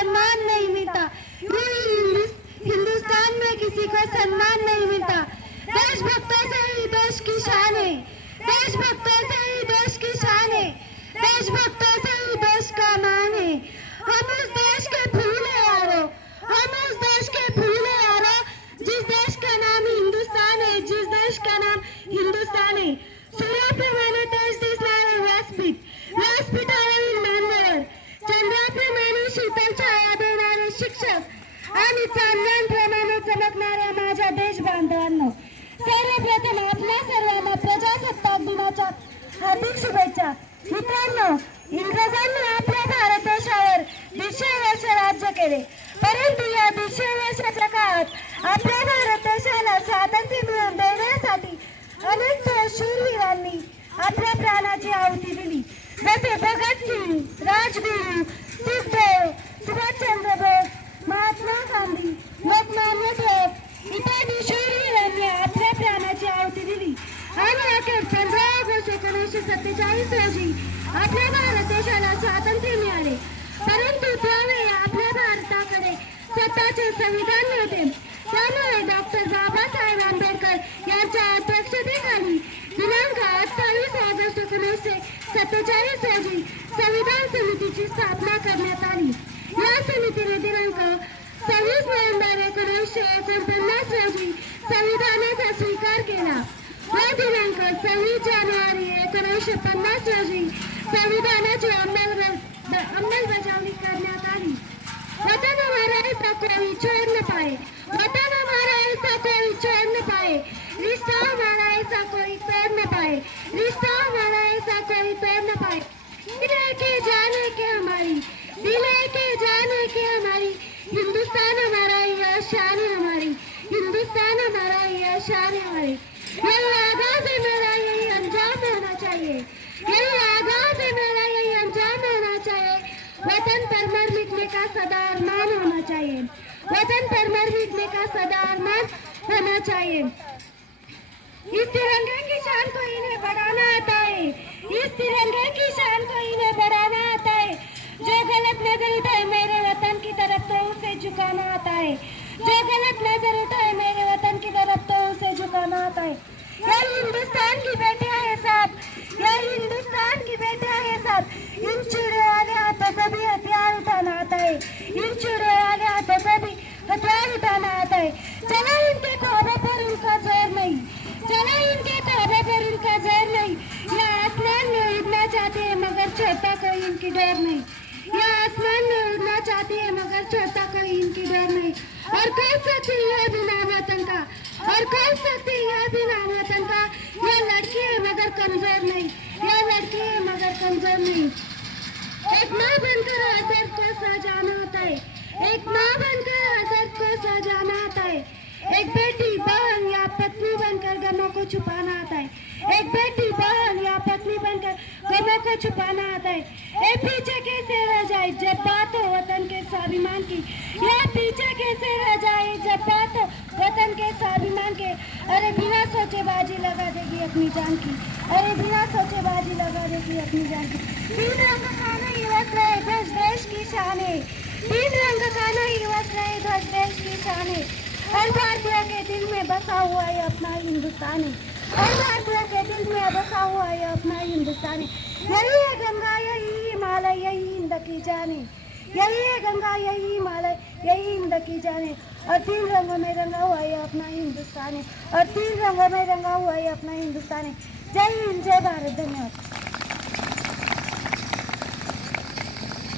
सम्मान नहीं मिलता, हिंदुस्तान में किसी को सम्मान नहीं मिलता। देशभक्तों से ही देश की शान है, देशभक्तों से ही देश की शान है, देशभक्तों से ही देश का मान है। हम उस देश के फूल है यारो, हम उस देश के फूल है यारो, जिस देश का नाम हिंदुस्तान है, जिस देश का नाम हिंदुस्तान है। सूर्याप्रमाणे तेज दिसणारे व्यासपीठ, व्यासपीठावरील मान्यवर, चंद्राप्रमाणे शीतल छाया देणारे शिक्षक आणि चांदण्याप्रमाणे चमकणाऱ्या माझ्या देश बांधवांनो, सर्वप्रथम आपल्या सर्वांना प्रजासत्ताक दिनाच्या हार्दिक शुभेच्छा। मित्रांनो, इंग्रजांनी आपल्या भारत देशावर 150 वर्ष राज्य केले, परंतु या 150 वर्षाच्या काळात आपल्या भारत देशाला स्वातंत्र्य मिळवून देण्यासाठी अनेक शूरवीरांनी आपल्या प्राणाची आहुती दिली, जसे भगतसिंग, राजगुरू, सुखदेव, सुभाषचंद्र बोस, महात्मा गांधी, लोकमान्य टिळक इत्यादी शूरवीरांनी आपल्या प्राणाची आहुती दिली आणि अखेर 15 ऑगस्ट 1947 रोजी आपल्या भारत देशाला स्वातंत्र्य मिळाले। परंतु त्यावेळी आपल्या भारताकडे स्वतःचे संविधान नव्हते, त्यामुळे डॉक्टर बाबासाहेब आंबेडकर यांच्या अध्यक्षतेखाली दिनांक 28 ऑगस्ट 1947 रोजी संविधान समितीची स्थापना करण्यात आली। या समितीने दिनांक 26 नोव्हेंबर 1949 रोजी संविधानाचा स्वीकार केला व दिनांक 26 जानेवारी 1950 रोजी संविधानाची अंमलबजावणी करण्यात आली। वतन हमारा ऐसा कोई छोड़ न पाए, वतन हमारा ऐसा कोई छोड़ न पाए, रिश्ता हमारा ऐसा कोई तोड़ न पाए, रिश्ता हमारा ऐसा कोई तोड़ न पाए। दिल के जाने के हमारी, दिल के जाने के हमारी, हिंदुस्तान हमारा यह शान है हमारी, हिंदुस्तान हमारा यह शान है हमारी। यही आगाज है मेरा, यही अंजाम होना चाहिए, यही आगाज है मेरा, यही अंजाम होना चाहिए। वतन पर मर मिटने का सदा अरमान होना चाहिए, वतन पर मर मिटने का सदा अरमान होना चाहिए। इस तिरंगे की शान को इन्हें बढ़ाना आता है, इस तिरंगे की शान को इन्हें बढ़ाना आता है। जो गलत नजर उठाए मेरे वतन की तरफ तो उसे झुकाना आता है, जो गलत नजर उठाए मेरे वतन की तरफ तो उसे झुकाना आता है। यह हिंदुस्तान की बेटियां है साहब, यह हिंदुस्तान की बेटियां है साहब। इन चूड़े वाले हाथों से भी हथियार उठाना आता है, इन चूड़े वाले हाथों से भी हथियार उठाना आता है। चला इनके तौबे पर उनका जोर नहीं, चला इनके तौबे पर उनका जोर नहीं। यह आसमान में उड़ना चाहते हैं मगर छोड़ता कोई इनकी डर नहीं, यह आसमान में उड़ना चाहती है मगर छोड़ता कोई इनकी डर नहीं। और कह सकती है बिना वतन का, और कह सकती है बिना वतन का, यह लड़की है मगर कमजोर नहीं, यह लड़की है मगर कमजोर नहीं। एक माँ बनकर हर दर्द को सजाना आता है, एक माँ बनकर हर दर्द को सजाना आता है। एक बेटी बहन या पत्नी बनकर गमों को छुपाना आता है, एक बेटी बहन या पत्नी बनकर गमों को छुपाना आता है। ए पीछे कैसे रह जाए जब बात हो वतन के स्वाभिमान की, यह पीछे कैसे रह जाए जब बात हो वतन के स्वाभिमान के। अरे बिना सोचे बाजी लगा देगी अपनी जान की, अरे बिना सोचे बाजी लगा देगी अपनी जान की। तीन रंग का नहीं वस्त्र है ध्वज देश की शान है, तीन रंग का नहीं वस्त्र है ध्वज देश की शान है। हर भारतीय के दिल में बसा हुआ है अपना हिंदुस्तान है, हर भारतीय के दिल में बसा हुआ है अपना हिंदुस्तान है। यही है गंगा, यही हिमालय, यही हिंद की जान है, यही है गंगा, यही हिमालय, यही हिंद की जान है। और तीन रंगों में रंगा हुआ है अपना हिंदुस्तान है, और तीन रंगों में रंगा हुआ है अपना हिंदुस्तान है। जय हिंद, जय भारत, धन्यवाद।